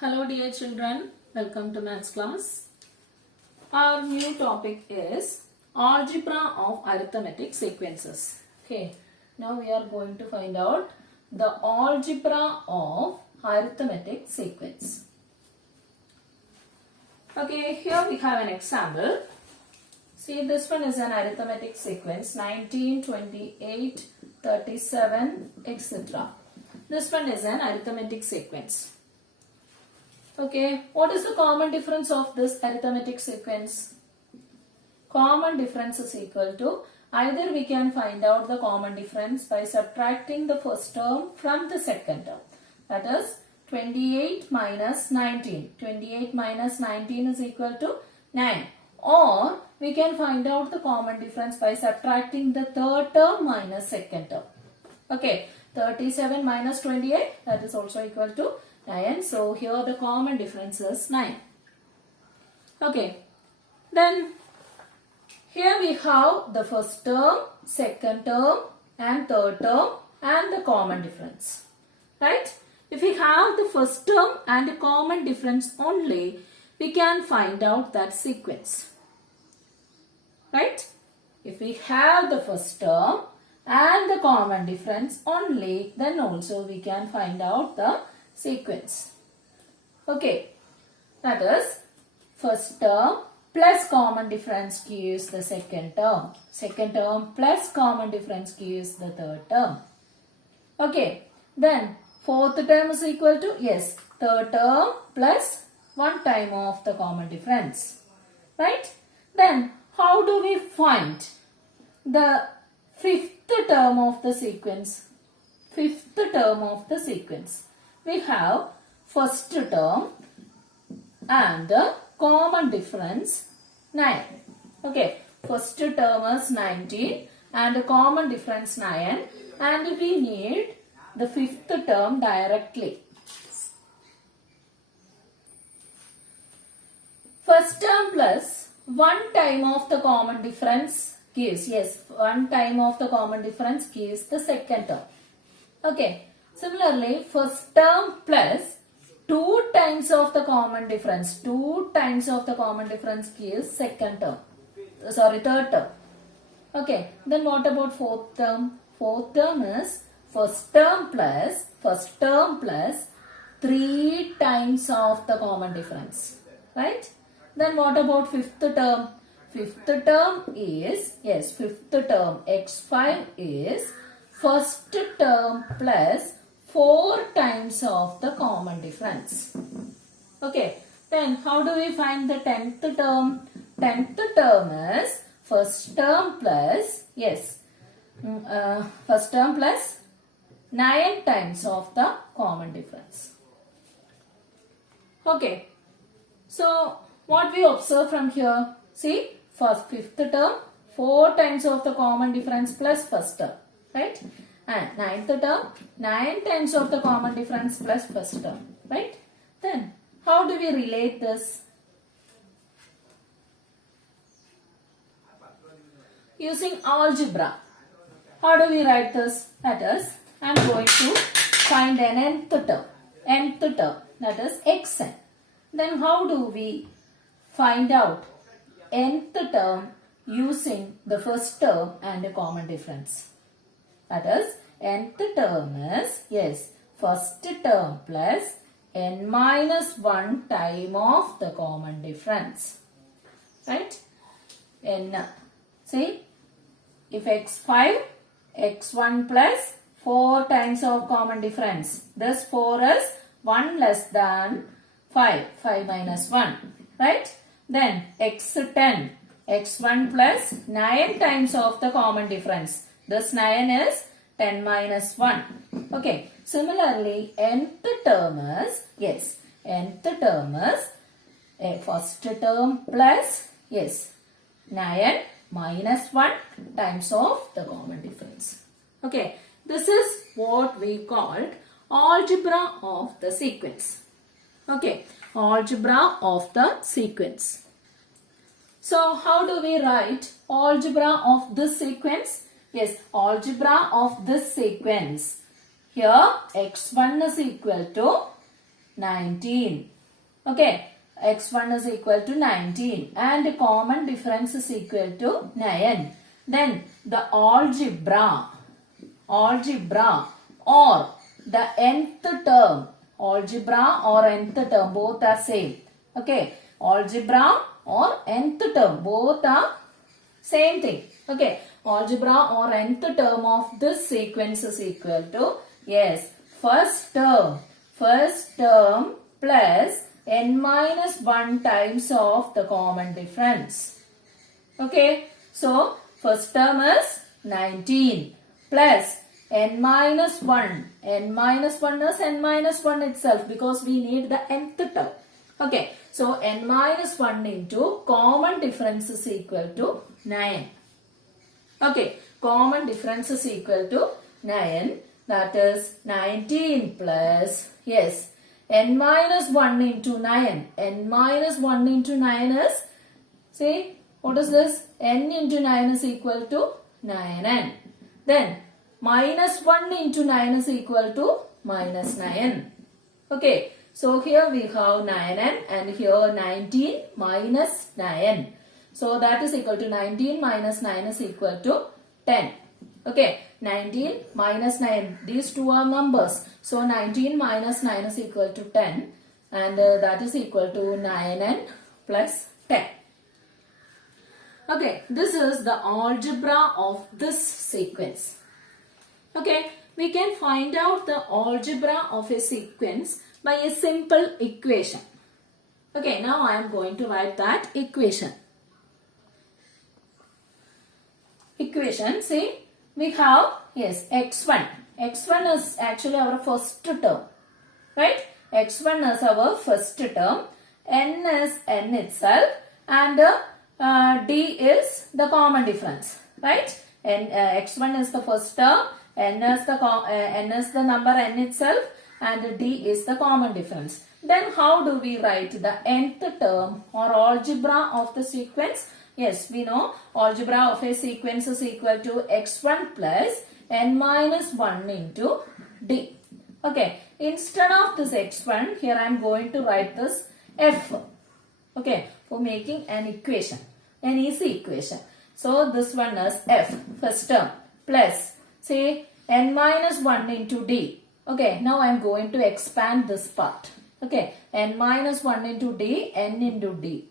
Hello dear children, welcome to maths class. Our new topic is algebra of arithmetic sequences. Okay, now we are going to find out the algebra of arithmetic sequence. Okay, here we have an example. See, this one is an arithmetic sequence 19, 28, 37, etc. This one is an arithmetic sequence. Okay, what is the common difference of this arithmetic sequence? Common difference is equal to, either we can find out the common difference by subtracting the first term from the second term. That is 28 minus 19. 28 minus 19 is equal to 9. Or we can find out the common difference by subtracting the third term minus second term. Okay, 37 minus 28, that is also equal to 9. So here the common difference is 9. Okay. Then here we have the first term, second term and third term and the common difference. Right? If we have the first term and a common difference only, we can find out that sequence. Right? If we have the first term and the common difference only, then also we can find out the sequence. Okay, that is first term plus common difference gives the second term. Second term plus common difference gives the third term. Okay, then fourth term is equal to, yes, third term plus one time of the common difference. Right? Then how do we find the fifth term of the sequence? Fifth term of the sequence. We have first term and the common difference 9. Okay, first term is 19 and the common difference 9, and we need the fifth term directly. First term plus one time of the common difference gives, yes, one time of the common difference gives the second term. Okay. Similarly, first term plus 2 times of the common difference. 2 times of the common difference gives second term. Third term. Okay. Then what about fourth term? Fourth term is first term plus 3 times of the common difference. Right? Then what about fifth term? Fifth term is, yes, fifth term x5 is first term plus 4 times of the common difference. Okay, then how do we find the 10th term? 10th term is first term plus, yes, first term plus 9 times of the common difference. Okay, so what we observe from here? See, first fifth term, 4 times of the common difference plus first term, right? And ninth term, 9 times of the common difference plus first term, right? Then, how do we relate this? Using algebra. How do we write this? That is, I am going to find an nth term, that is xn. Then how do we find out nth term using the first term and a common difference? That is, nth term is, yes, first term plus n minus 1 time of the common difference. Right? N. See, if x5, x1 plus 4 times of common difference. This 4 is 1 less than 5. 5 minus 1. Right? Then x10, x1 plus 9 times of the common difference. This 9 is 10 minus 1. Okay. Similarly, nth term is, yes, nth term is first term plus, yes, 9 minus 1 times of the common difference. Okay. This is what we called algebra of the sequence. Okay. Algebra of the sequence. So, how do we write algebra of this sequence? Yes, algebra of this sequence. Here, x1 is equal to 19. Okay, x1 is equal to 19 and common difference is equal to 9. Then the algebra or the nth term, algebra or nth term, both are same. Okay, algebra or nth term, both are same thing. Okay, algebra or nth term of this sequence is equal to, yes, first term plus n minus 1 times of the common difference. Okay, so first term is 19 plus n minus 1. N minus 1 is n minus 1 itself because we need the nth term. Okay, so n minus 1 into common difference is equal to 9. Okay, common difference is equal to 9. That is 19 plus, yes, n minus 1 into 9. N minus 1 into 9 is, see, what is this? N into 9 is equal to 9n. Then minus 1 into 9 is equal to minus 9. Okay, so here we have 9n and here 19 minus 9. So that is equal to 19 minus 9 is equal to 10. Okay, 19 minus 9. These two are numbers. So 19 minus 9 is equal to 10 and that is equal to 9n plus 10. Okay, this is the algebra of this sequence. Okay, we can find out the algebra of a sequence by a simple equation. Okay, now I am going to write that equation. Equation, see, we have, yes, x1. x1 is actually our first term, right? x1 is our first term, n is n itself and d is the common difference, right? X1 is the first term, n is the number n itself and d is the common difference. Then how do we write the nth term or algebra of the sequence? Yes, we know algebra of a sequence is equal to x1 plus n minus 1 into d. Okay, instead of this x1, here I am going to write this f. Okay, for making an equation, an easy equation. So this one is f, first term, plus, say, n minus 1 into d. Okay, now I am going to expand this part. Okay, n minus 1 into d, n into d.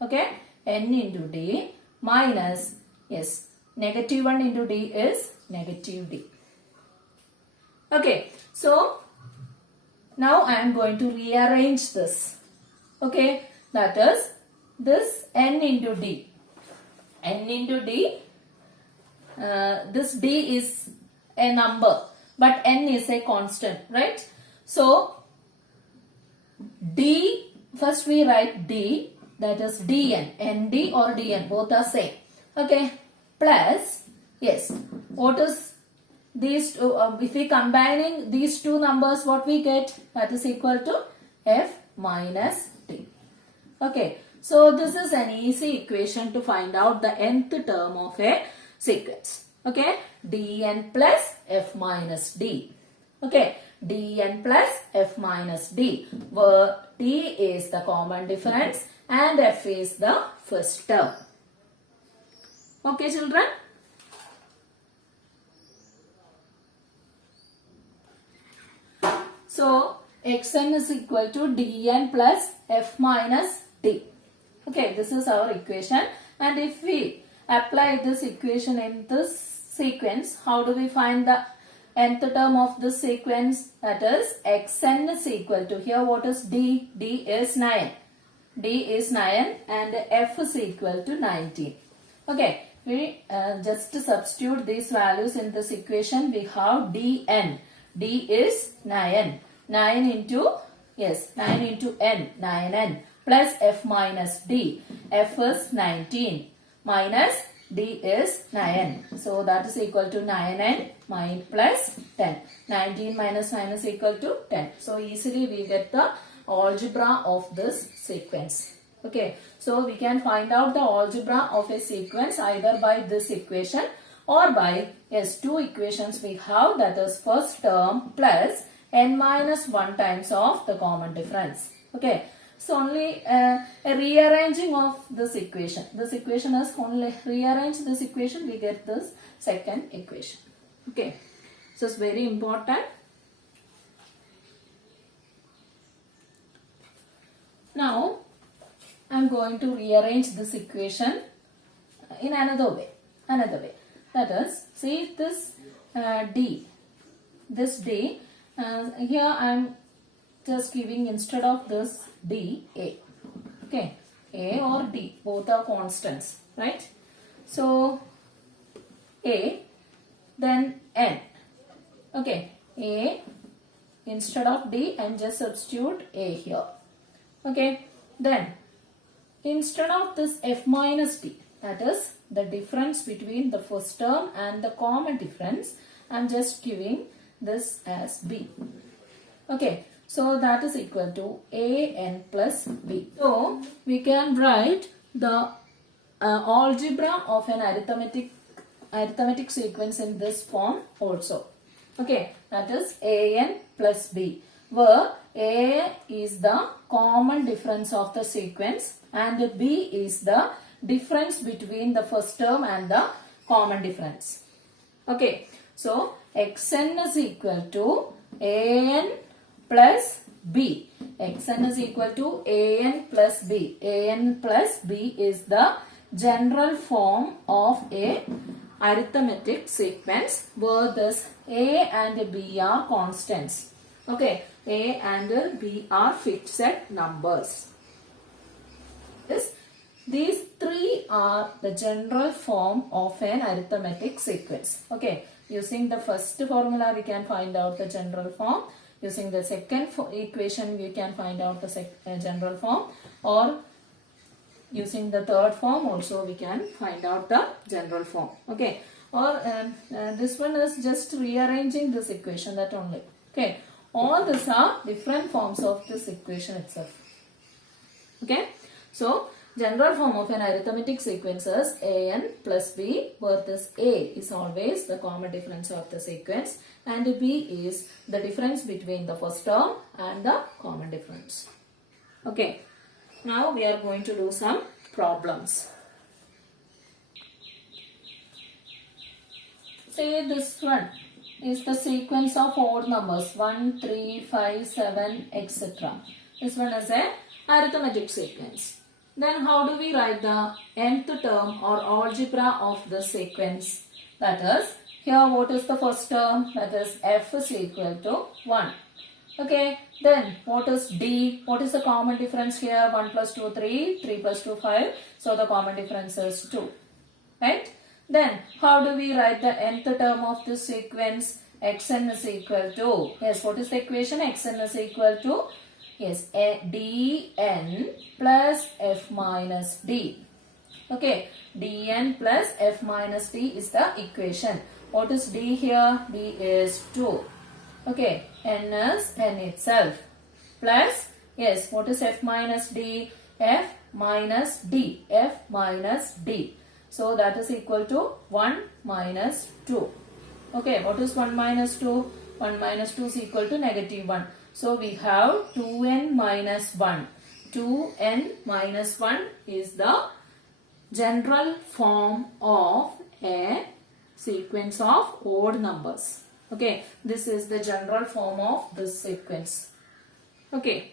Okay, n into d minus, yes, negative 1 into d is negative d. Okay, so now I am going to rearrange this. Okay, that is this n into d. N into d, this d is a number but n is a constant, right? So d, first we write d, that is dn, nd or dn, both are same. Okay, plus, yes, what is these two, if we combining these two numbers, what we get? That is equal to f minus d. Okay, so this is an easy equation to find out the nth term of a sequence. Okay, dn plus f minus d. Okay, dn plus f minus d, where d is the common difference and f is the first term. Okay, children? So, xn is equal to dn plus f minus d. Okay, this is our equation. And if we apply this equation in this sequence, how do we find the nth term of this sequence? That is, xn is equal to, here what is d? d is 9. d is 9 and f is equal to 19. Okay, we just substitute these values in this equation. We have dn. d is 9. 9 into, yes, 9 into n, 9n plus f minus d. f is 19 minus d is 9. So that is equal to 9n plus 10. 19 minus 9 is equal to 10. So easily we get the algebra of this sequence. Okay, so we can find out the algebra of a sequence either by this equation or by, yes, two equations we have, that is first term plus n minus 1 times of the common difference. Okay. So only a rearranging of this equation. This equation is only rearrange this equation, we get this second equation. Okay. So it's very important. Now I am going to rearrange this equation in another way. That is, see this d. This d, here I am just giving instead of this d, a. Okay, a or d, both are constants, right? So a, then n. Okay, a instead of d, and just substitute a here. Okay, then instead of this f minus d, that is the difference between the first term and the common difference, I am just giving this as b. Okay, so that is equal to a n plus b. So we can write the algebra of an arithmetic sequence in this form also. Okay, that is a n plus b, where a is the common difference of the sequence and b is the difference between the first term and the common difference. Okay, so xn is equal to an plus b. Xn is equal to an plus b. An plus b is the general form of a arithmetic sequence where this a and b are constants. Okay, a and b are fixed numbers. Yes, these three are the general form of an arithmetic sequence. Okay, using the first formula we can find out the general form. Using the second equation we can find out the general form, or using the third form also we can find out the general form. Okay, or this one is just rearranging this equation, that only. Okay, all these are different forms of this equation itself. Okay, so general form of an arithmetic sequence is an plus b, where this a is always the common difference of the sequence and b is the difference between the first term and the common difference. Okay, now we are going to do some problems. Say this one is the sequence of odd numbers 1, 3, 5, 7, etc. This one is a arithmetic sequence. Then how do we write the nth term or algebra of the sequence? That is, here what is the first term? That is f is equal to 1. Okay, then what is d? What is the common difference here? 1 plus 2, 3, 3 plus 2, 5. So the common difference is 2. Right? Then how do we write the nth term of this sequence? Xn is equal to, yes, what is the equation? Xn is equal to, yes, dn plus f minus d. Okay, dn plus f minus d is the equation. What is d here? D is 2. Okay, n is n itself. Plus, yes, what is f minus d? F minus d. F minus d. So that is equal to 1 minus 2. Okay, what is 1 minus 2? 1 minus 2 is equal to negative 1. So we have 2n minus 1. 2n minus 1 is the general form of a sequence of odd numbers. Okay, this is the general form of this sequence. Okay,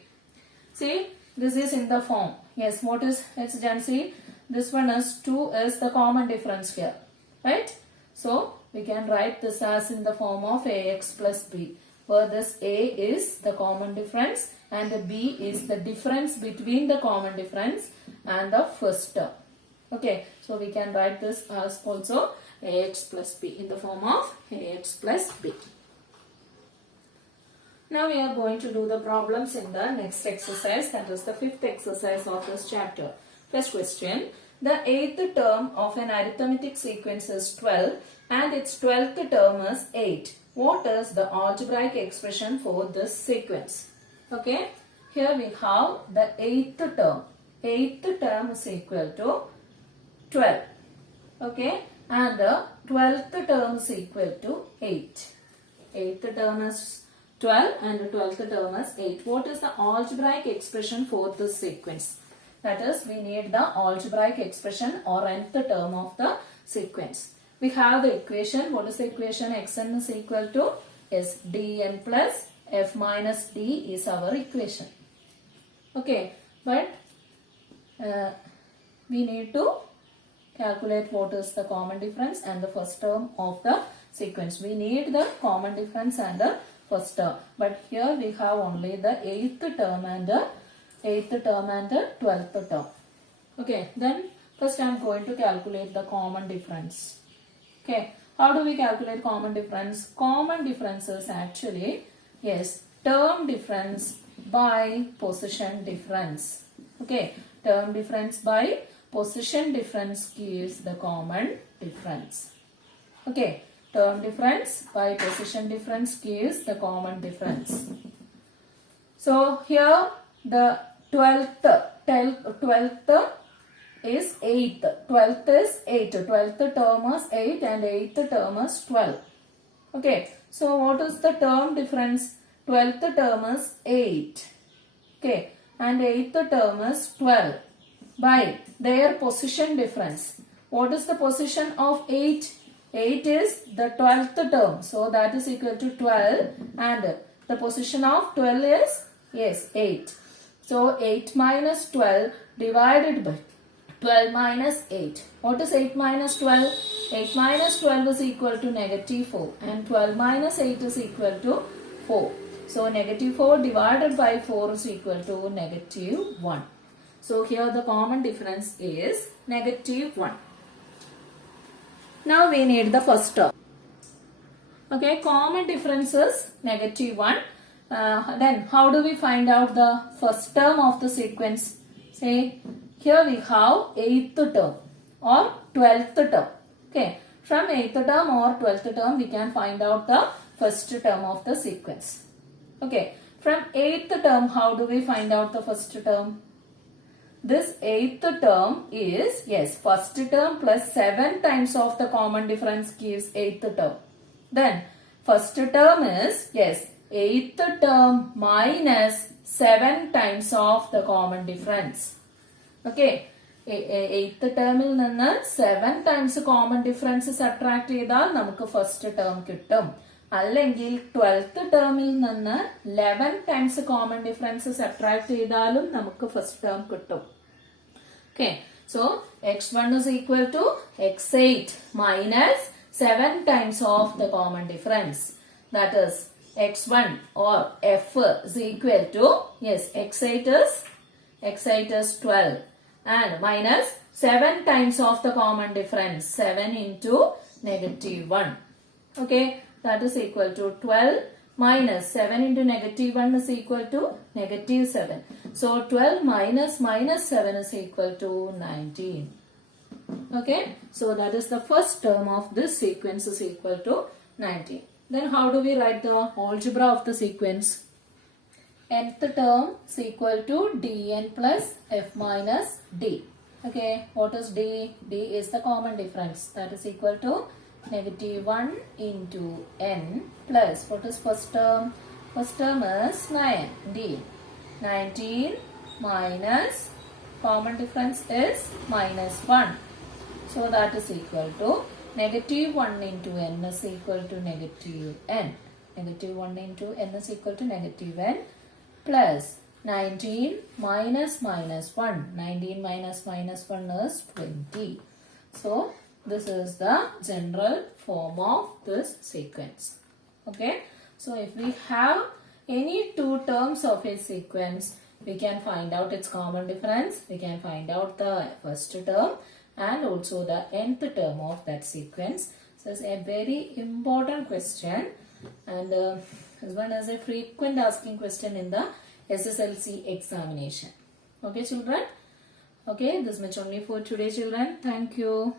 see, this is in the form. Yes, what is, let's just see, this one is 2 is the common difference here. Right? So, we can write this as in the form of ax plus b, where this a is the common difference and the b is the difference between the common difference and the first term. Okay, so we can write this as also ax plus b in the form of ax plus b. Now we are going to do the problems in the next exercise, that is the fifth exercise of this chapter. First question, the eighth term of an arithmetic sequence is 12 and its 12th term is 8. What is the algebraic expression for this sequence? Okay, here we have the 8th term. 8th term is equal to 12. Okay, and the 12th term is equal to 8. 8th term is 12 and the 12th term is 8. What is the algebraic expression for this sequence? That is, we need the algebraic expression or nth term of the sequence. We have the equation. What is the equation? Xn is equal to dn plus f minus d is our equation. Okay, but we need to calculate what is the common difference and the first term of the sequence. We need the common difference and the first term, but here we have only the 8th term and the 12th term. Okay, then first I am going to calculate the common difference. Okay, how do we calculate common difference? Common difference is actually, yes, term difference by position difference. Okay, term difference by position difference gives the common difference. Okay, term difference by position difference gives the common difference. So here the 12th is 8th. 12th is 8. 12th term is 8 and 8th term is 12. Okay, so what is the term difference? 12th term is 8. Okay, and 8th term is 12 by their position difference. What is the position of 8? 8 is the 12th term. So that is equal to 12 and the position of 12 is, yes, 8. So 8 minus 12 divided by 12 minus 8. What is 8 minus 12? 8 minus 12 is equal to negative 4 and 12 minus 8 is equal to 4. So negative 4 divided by 4 is equal to negative 1. So here the common difference is negative 1. Now we need the first term. Okay, common difference is negative 1. Then how do we find out the first term of the sequence? Say here we have 8th term or 12th term. Okay, from 8th term or 12th term we can find out the first term of the sequence. Okay, from 8th term how do we find out the first term? This 8th term is, yes, first term plus 7 times of the common difference gives 8th term. Then first term is, yes, 8th term minus 7 times of the common difference. Okay, 8th term il ninnu 7 times common difference subtract cheyidal namukku first term kittum. Allengil 12th term il ninnu 11 times common difference subtract cheyidalum namukku first term kittum. Okay, so x1 is equal to x8 minus 7 times of the common difference. That is x1 or f is equal to, yes, x8 is 12 and minus 7 times of the common difference, 7 into negative 1. Okay, that is equal to 12 minus 7 into negative 1 is equal to negative 7. So 12 minus 7 is equal to 19. Okay, so that is the first term of this sequence is equal to 19. Then how do we write the algebra of the sequence? Nth term is equal to dn plus f minus d. Okay, what is d? D is the common difference. That is equal to negative 1 into n plus, what is first term? First term is 9, d. 19 minus, common difference is minus 1. So that is equal to negative 1 into n is equal to negative n. Negative 1 into n is equal to negative n plus 19 minus minus 1. 19 minus minus 1 is 20. So this is the general form of this sequence. Okay, so if we have any two terms of a sequence, we can find out its common difference, we can find out the first term and also the nth term of that sequence. So it's a very important question and this one is a frequent asking question in the SSLC examination. Okay children, okay, this much only for today children. Thank you.